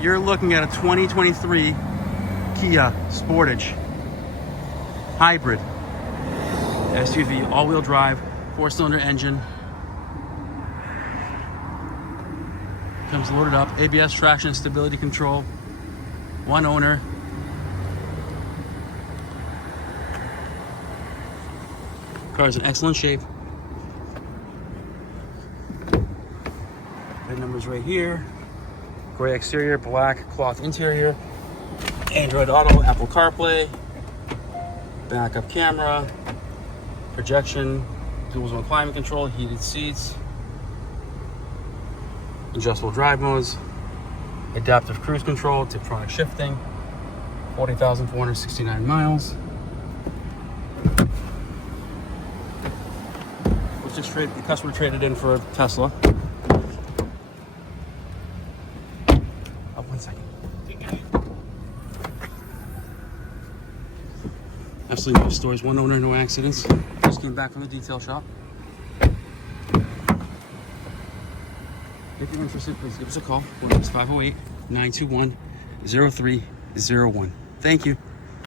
you're looking at a 2023 Kia Sportage Hybrid SUV, all-wheel drive, 4-cylinder engine. Comes loaded up, ABS, traction, stability control, one owner. Car's in excellent shape. VIN number's right here. Gray exterior, black cloth interior. Android Auto, Apple CarPlay, backup camera, projection, dual zone climate control, heated seats, adjustable drive modes, adaptive cruise control, Tiptronic shifting, 40,469 miles. The customer traded in for a Tesla. Oh, 1 second. Absolutely no stores, one owner, no accidents. Just came back from the detail shop. If you're interested, please give us a call. It's 508-921-0301. Thank you.